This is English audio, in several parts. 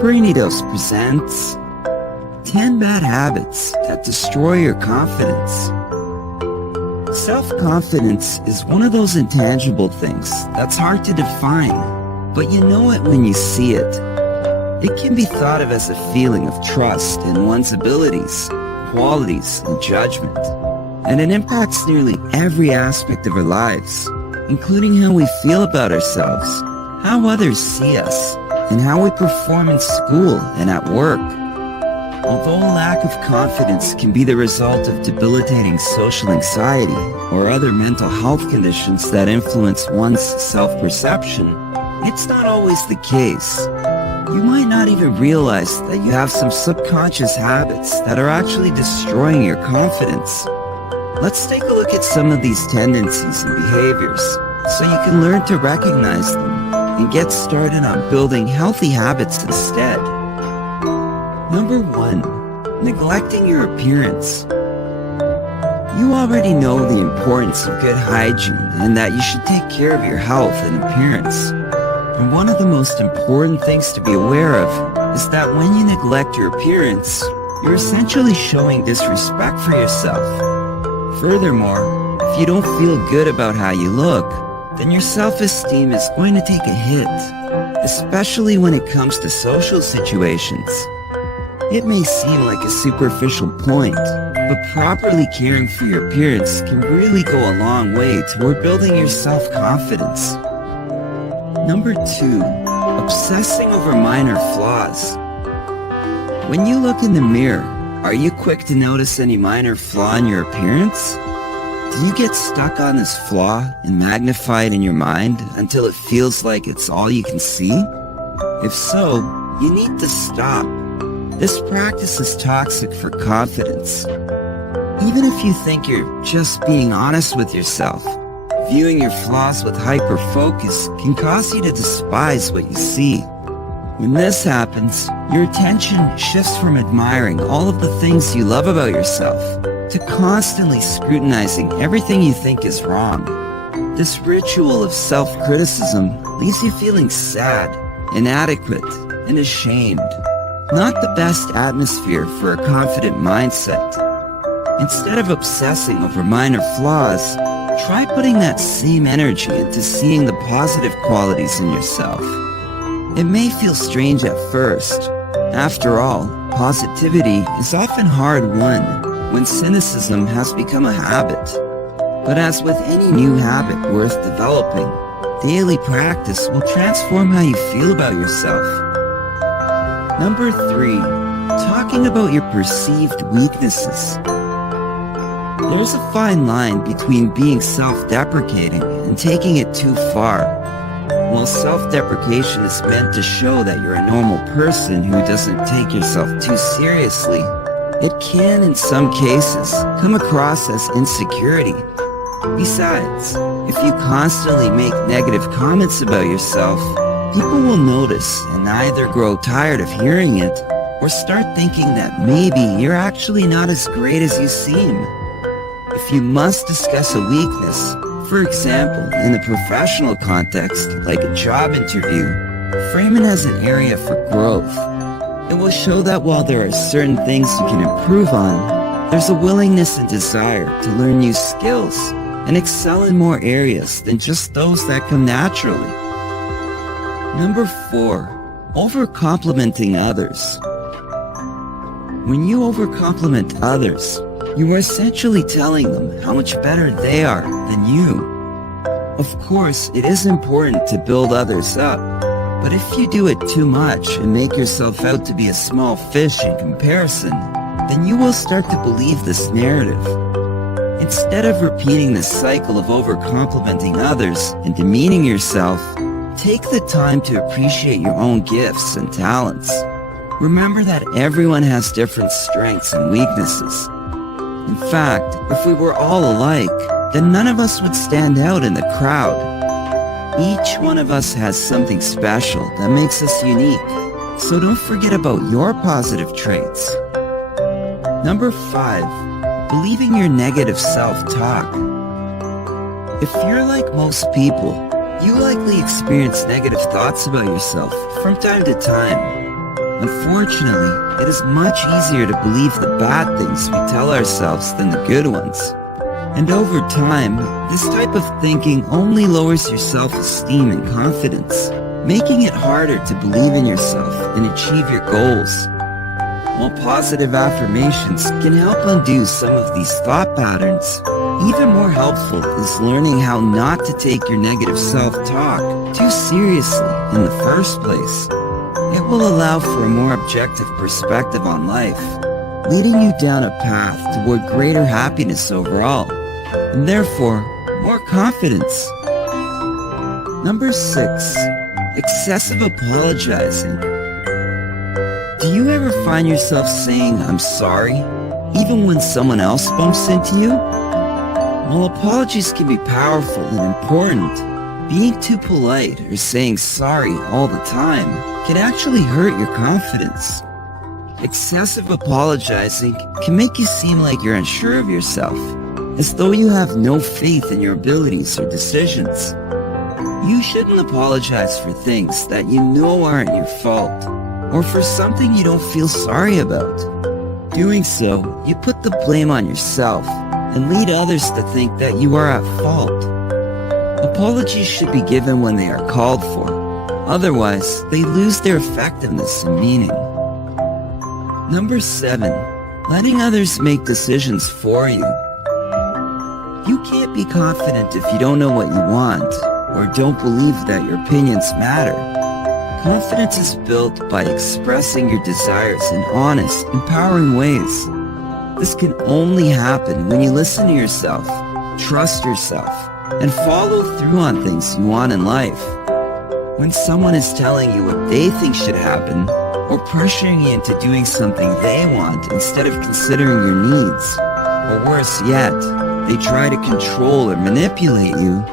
Brainitos presents 10 Bad Habits That Destroy Your Confidence. Self-confidence is one of those intangible things that's hard to define, but you know it when you see it. It can be thought of as a feeling of trust in one's abilities, qualities, and judgment, and it impacts nearly every aspect of our lives, including how we feel about ourselves, how others see us, and how we perform in school and at work. Although a lack of confidence can be the result of debilitating social anxiety or other mental health conditions that influence one's self-perception, it's not always the case. You might not even realize that you have some subconscious habits that are actually destroying your confidence. Let's take a look at some of these tendencies and behaviors so you can learn to recognize them and get started on building healthy habits instead. Number 1. Neglecting your appearance. You already know the importance of good hygiene and that you should take care of your health and appearance. And one of the most important things to be aware of is that when you neglect your appearance, you're essentially showing disrespect for yourself. Furthermore, if you don't feel good about how you look, then your self-esteem is going to take a hit, especially when it comes to social situations. It may seem like a superficial point, but properly caring for your appearance can really go a long way toward building your self-confidence. Number 2. Obsessing over minor flaws. When you look in the mirror, are you quick to notice any minor flaw in your appearance? Do you get stuck on this flaw and magnify it in your mind until it feels like it's all you can see? If so, you need to stop. This practice is toxic for confidence. Even if you think you're just being honest with yourself, viewing your flaws with hyper-focus can cause you to despise what you see. When this happens, your attention shifts from admiring all of the things you love about yourself to constantly scrutinizing everything you think is wrong. This ritual of self-criticism leaves you feeling sad, inadequate, and ashamed. Not the best atmosphere for a confident mindset. Instead of obsessing over minor flaws, try putting that same energy into seeing the positive qualities in yourself. It may feel strange at first. After all, positivity is often hard-won when cynicism has become a habit. But as with any new habit worth developing, daily practice will transform how you feel about yourself. Number 3. Talking about your perceived weaknesses. There's a fine line between being self-deprecating and taking it too far. While self-deprecation is meant to show that you're a normal person who doesn't take yourself too seriously, it can, in some cases, come across as insecurity. Besides, if you constantly make negative comments about yourself, people will notice and either grow tired of hearing it or start thinking that maybe you're actually not as great as you seem. If you must discuss a weakness, for example, in a professional context, like a job interview, frame it as an area for growth. It will show that while there are certain things you can improve on, there's a willingness and desire to learn new skills and excel in more areas than just those that come naturally. Number 4. Over-complimenting others. When you over-compliment others, you are essentially telling them how much better they are than you. Of course, it is important to build others up, but if you do it too much and make yourself out to be a small fish in comparison, then you will start to believe this narrative. Instead of repeating this cycle of over-complimenting others and demeaning yourself, take the time to appreciate your own gifts and talents. Remember that everyone has different strengths and weaknesses. In fact, if we were all alike, then none of us would stand out in the crowd. Each one of us has something special that makes us unique, so don't forget about your positive traits. Number 5. Believing your negative self-talk. If you're like most people, you likely experience negative thoughts about yourself from time to time. Unfortunately, it is much easier to believe the bad things we tell ourselves than the good ones. And over time, this type of thinking only lowers your self-esteem and confidence, making it harder to believe in yourself and achieve your goals. While positive affirmations can help undo some of these thought patterns, even more helpful is learning how not to take your negative self-talk too seriously in the first place. It will allow for a more objective perspective on life, leading you down a path toward greater happiness overall, and therefore, more confidence. Number 6. Excessive apologizing. Do you ever find yourself saying, "I'm sorry," even when someone else bumps into you? While apologies can be powerful and important, being too polite or saying sorry all the time can actually hurt your confidence. Excessive apologizing can make you seem like you're unsure of yourself, as though you have no faith in your abilities or decisions. You shouldn't apologize for things that you know aren't your fault, or for something you don't feel sorry about. Doing so, you put the blame on yourself and lead others to think that you are at fault. Apologies should be given when they are called for. Otherwise, they lose their effectiveness and meaning. Number 7. Letting others make decisions for you. You can't be confident if you don't know what you want, or don't believe that your opinions matter. Confidence is built by expressing your desires in honest, empowering ways. This can only happen when you listen to yourself, trust yourself, and follow through on things you want in life. When someone is telling you what they think should happen, or pressuring you into doing something they want instead of considering your needs, or worse yet, they try to control or manipulate you,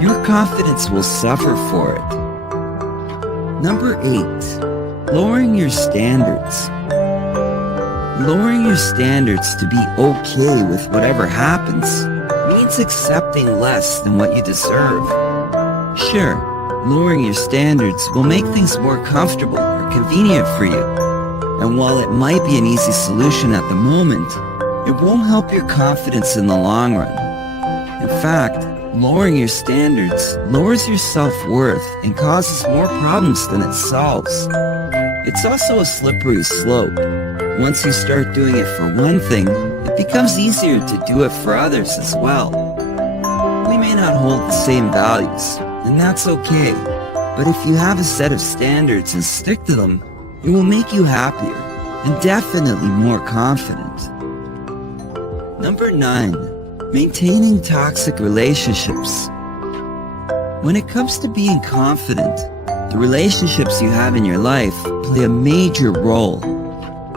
your confidence will suffer for it. Number 8. Lowering your standards. Lowering your standards to be okay with whatever happens means accepting less than what you deserve. Sure, lowering your standards will make things more comfortable or convenient for you, and while it might be an easy solution at the moment, it won't help your confidence in the long run. In fact, lowering your standards lowers your self-worth and causes more problems than it solves. It's also a slippery slope. Once you start doing it for one thing, it becomes easier to do it for others as well. We may not hold the same values, and that's okay. But if you have a set of standards and stick to them, it will make you happier and definitely more confident. Number 9. Maintaining toxic relationships. When it comes to being confident, the relationships you have in your life play a major role.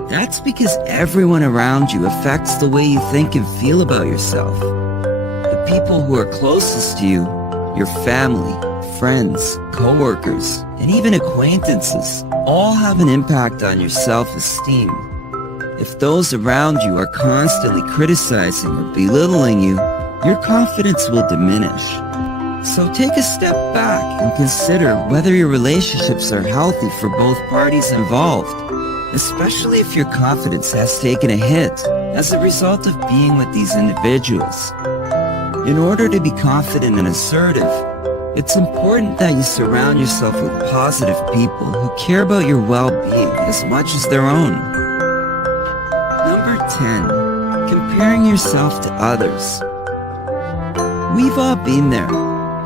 That's because everyone around you affects the way you think and feel about yourself. The people who are closest to you, your family, friends, co-workers, and even acquaintances, all have an impact on your self-esteem. If those around you are constantly criticizing or belittling you, your confidence will diminish. So take a step back and consider whether your relationships are healthy for both parties involved, especially if your confidence has taken a hit as a result of being with these individuals. In order to be confident and assertive, it's important that you surround yourself with positive people who care about your well-being as much as their own. Number 10. Comparing yourself to others. We've all been there.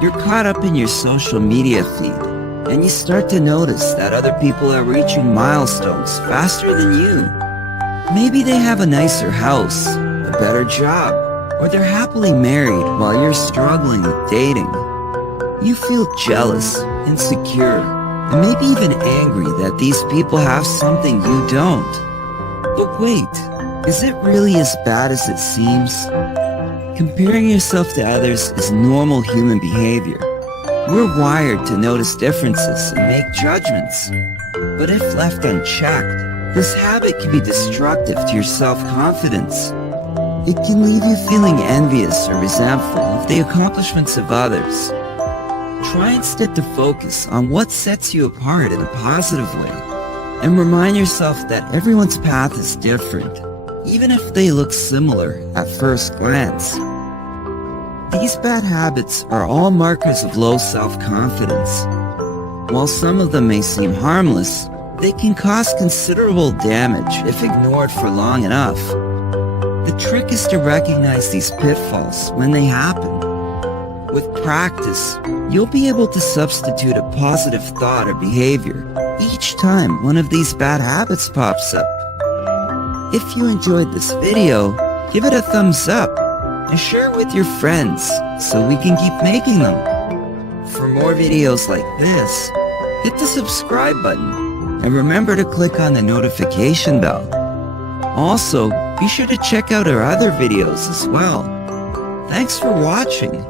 You're caught up in your social media feed, and you start to notice that other people are reaching milestones faster than you. Maybe they have a nicer house, a better job, or they're happily married while you're struggling with dating. You feel jealous, insecure, and maybe even angry that these people have something you don't. But wait, is it really as bad as it seems? Comparing yourself to others is normal human behavior. We're wired to notice differences and make judgments. But if left unchecked, this habit can be destructive to your self-confidence. It can leave you feeling envious or resentful of the accomplishments of others. Try instead to focus on what sets you apart in a positive way. And remind yourself that everyone's path is different, even if they look similar at first glance. These bad habits are all markers of low self-confidence. While some of them may seem harmless, they can cause considerable damage if ignored for long enough. The trick is to recognize these pitfalls when they happen. With practice, you'll be able to substitute a positive thought or behavior each time one of these bad habits pops up. If you enjoyed this video, give it a thumbs up and share it with your friends so we can keep making them. For more videos like this, hit the subscribe button and remember to click on the notification bell. Also, be sure to check out our other videos as well. Thanks for watching.